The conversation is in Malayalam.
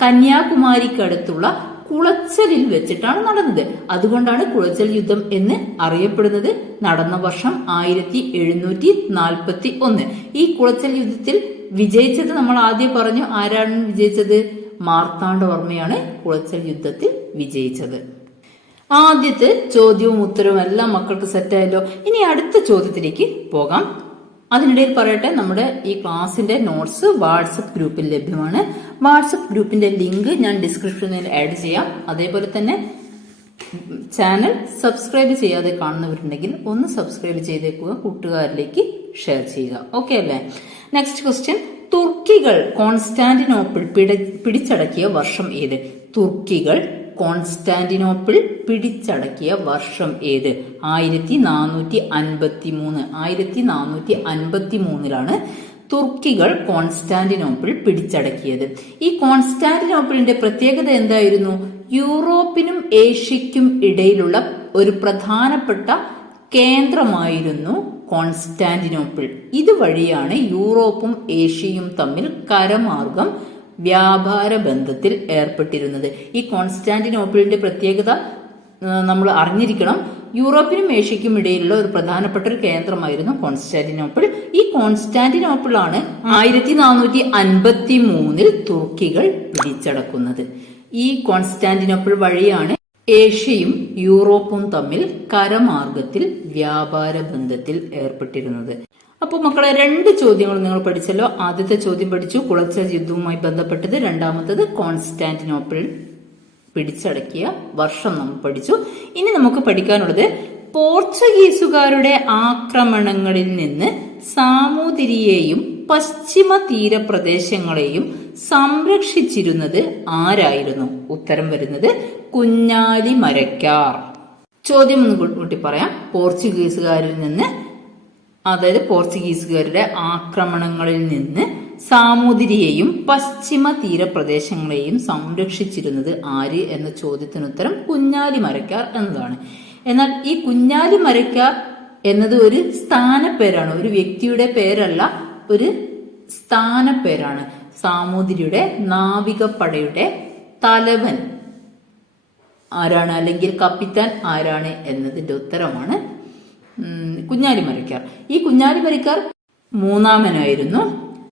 കന്യാകുമാരിക്കടുത്തുള്ള കുളച്ചലിൽ വെച്ചിട്ടാണ് നടന്നത്. അതുകൊണ്ടാണ് കുളച്ചൽ യുദ്ധം എന്ന് അറിയപ്പെടുന്നത്. നടന്ന വർഷം 1741. ഈ കുളച്ചൽ യുദ്ധത്തിൽ വിജയിച്ചത് നമ്മൾ ആദ്യം പറഞ്ഞു. ആരാണ് വിജയിച്ചത്? മാർത്താണ്ഡവർമ്മയാണ് കുളച്ചൽ യുദ്ധത്തിൽ വിജയിച്ചത്. ആദ്യത്തെ ചോദ്യവും ഉത്തരവും എല്ലാം മക്കൾക്ക് സെറ്റായല്ലോ. ഇനി അടുത്ത ചോദ്യത്തിലേക്ക് പോകാം. അതിനിടയിൽ പറയട്ടെ, നമ്മുടെ ഈ ക്ലാസിന്റെ നോട്ട്സ് വാട്സപ്പ് ഗ്രൂപ്പിൽ ലഭ്യമാണ്. വാട്സപ്പ് ഗ്രൂപ്പിന്റെ ലിങ്ക് ഞാൻ ഡിസ്ക്രിപ്ഷനിൽ ആഡ് ചെയ്യാം. അതേപോലെ തന്നെ ചാനൽ സബ്സ്ക്രൈബ് ചെയ്യാതെ കാണുന്നവരുണ്ടെങ്കിൽ ഒന്ന് സബ്സ്ക്രൈബ് ചെയ്തേക്കുക, കൂട്ടുകാരിലേക്ക് ഷെയർ ചെയ്യുക. ഓക്കെ അല്ലേ? നെക്സ്റ്റ് ക്വസ്റ്റ്യൻ, തുർക്കികൾ കോൺസ്റ്റാന്റിനോപ്പിൾ പിടിച്ചടക്കിയ വർഷം ഏത്? തുർക്കികൾ കോൺസ്റ്റാന്റിനോപ്പിൾ പിടിച്ചടക്കിയ വർഷം ഏത്? 1453. 1453 തുർക്കികൾ കോൺസ്റ്റാന്റിനോപ്പിൾ പിടിച്ചടക്കിയത്. ഈ കോൺസ്റ്റാന്റിനോപ്പിളിന്റെ പ്രത്യേകത എന്തായിരുന്നു? യൂറോപ്പിനും ഏഷ്യയ്ക്കും ഇടയിലുള്ള ഒരു പ്രധാനപ്പെട്ട കേന്ദ്രമായിരുന്നു കോൺസ്റ്റാന്റിനോപ്പിൾ. ഇതുവഴിയാണ് യൂറോപ്പും ഏഷ്യയും തമ്മിൽ കരമാർഗം വ്യാപാര ബന്ധത്തിൽ ഏർപ്പെട്ടിരുന്നത്. ഈ കോൺസ്റ്റാന്റിനോപ്പിളിന്റെ പ്രത്യേകത നമ്മൾ അറിഞ്ഞിരിക്കണം. യൂറോപ്പിനും ഏഷ്യയ്ക്കും ഇടയിലുള്ള ഒരു പ്രധാനപ്പെട്ട ഒരു കേന്ദ്രമായിരുന്നു കോൺസ്റ്റാന്റിനോപ്പിൾ. ഈ കോൺസ്റ്റാന്റിനോപ്പിൾ ആണ് 1453 തുർക്കികൾ പിടിച്ചടക്കുന്നത്. ഈ കോൺസ്റ്റാന്റിനോപ്പിൾ വഴിയാണ് ഏഷ്യയും യൂറോപ്പും തമ്മിൽ കരമാർഗത്തിൽ വ്യാപാര ബന്ധത്തിൽ ഏർപ്പെട്ടിരുന്നത്. അപ്പോൾ മക്കളെ, 2 ചോദ്യങ്ങൾ നിങ്ങൾ പഠിച്ചല്ലോ. ആദ്യത്തെ ചോദ്യം പഠിച്ചു, കുളച്ചൽ യുദ്ധവുമായി ബന്ധപ്പെട്ടത്. രണ്ടാമത്തത് കോൺസ്റ്റാന്റിനോപ്പിൾ പിടിച്ചടക്കിയ വർഷം നമ്മൾ പഠിച്ചു. ഇനി നമുക്ക് പഠിക്കാനുള്ളത്, പോർച്ചുഗീസുകാരുടെ ആക്രമണങ്ങളിൽ നിന്ന് സാമൂതിരിയെയും പശ്ചിമ തീരപ്രദേശങ്ങളെയും സംരക്ഷിച്ചിരുന്നത് ആരായിരുന്നു? ഉത്തരം വരുന്നത് കുഞ്ഞാലി മരക്കാർ. ചോദ്യം ഒന്ന് കൂട്ടി പറയാം. പോർച്ചുഗീസുകാരിൽ നിന്ന്, അതായത് പോർച്ചുഗീസുകാരുടെ ആക്രമണങ്ങളിൽ നിന്ന് സാമൂതിരിയെയും പശ്ചിമ തീരപ്രദേശങ്ങളെയും സംരക്ഷിച്ചിരുന്നത് ആര് എന്ന ചോദ്യത്തിന് ഉത്തരം കുഞ്ഞാലി മരക്കാർ എന്നതാണ്. എന്നാൽ ഈ കുഞ്ഞാലി മരക്കാർ എന്നത് ഒരു സ്ഥാനപ്പേരാണ്, ഒരു വ്യക്തിയുടെ പേരല്ല, ഒരു സ്ഥാനപ്പേരാണ്. സാമൂതിരിയുടെ നാവികപ്പടയുടെ തലവൻ ആരാണ്, അല്ലെങ്കിൽ കപ്പിത്താൻ ആരാണ് എന്നതിന്റെ ഉത്തരമാണ് കുഞ്ഞാലി മരക്കാർ. ഈ കുഞ്ഞാലി മരക്കാർ മൂന്നാമനായിരുന്നു.